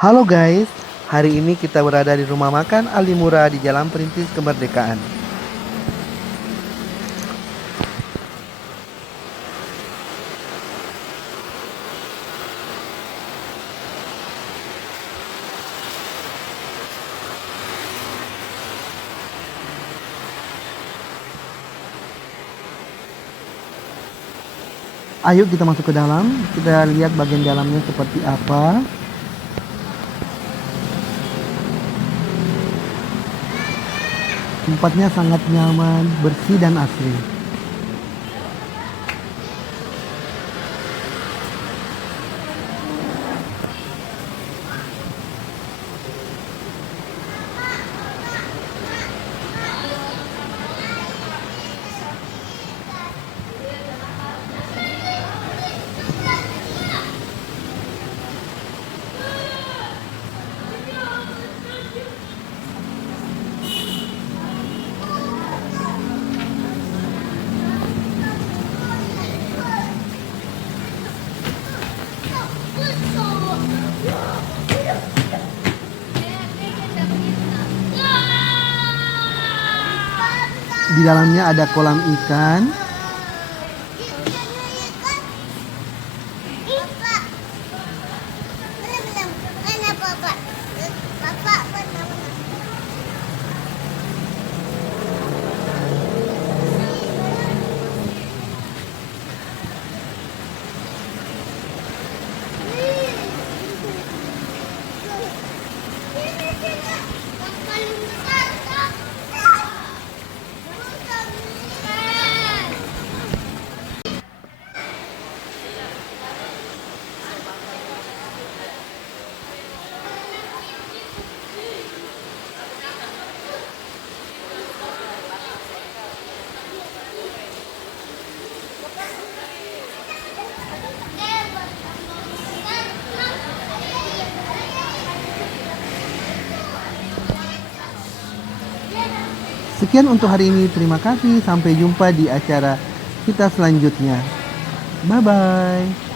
Halo guys, hari ini kita berada di rumah makan Ali Murah di Jalan Perintis Kemerdekaan. Ayo kita masuk ke dalam, kita lihat bagian dalamnya seperti apa. Tempatnya sangat nyaman, bersih dan asri. Di dalamnya ada kolam ikan. Sekian untuk hari ini, terima kasih. Sampai jumpa di acara kita selanjutnya. Bye bye.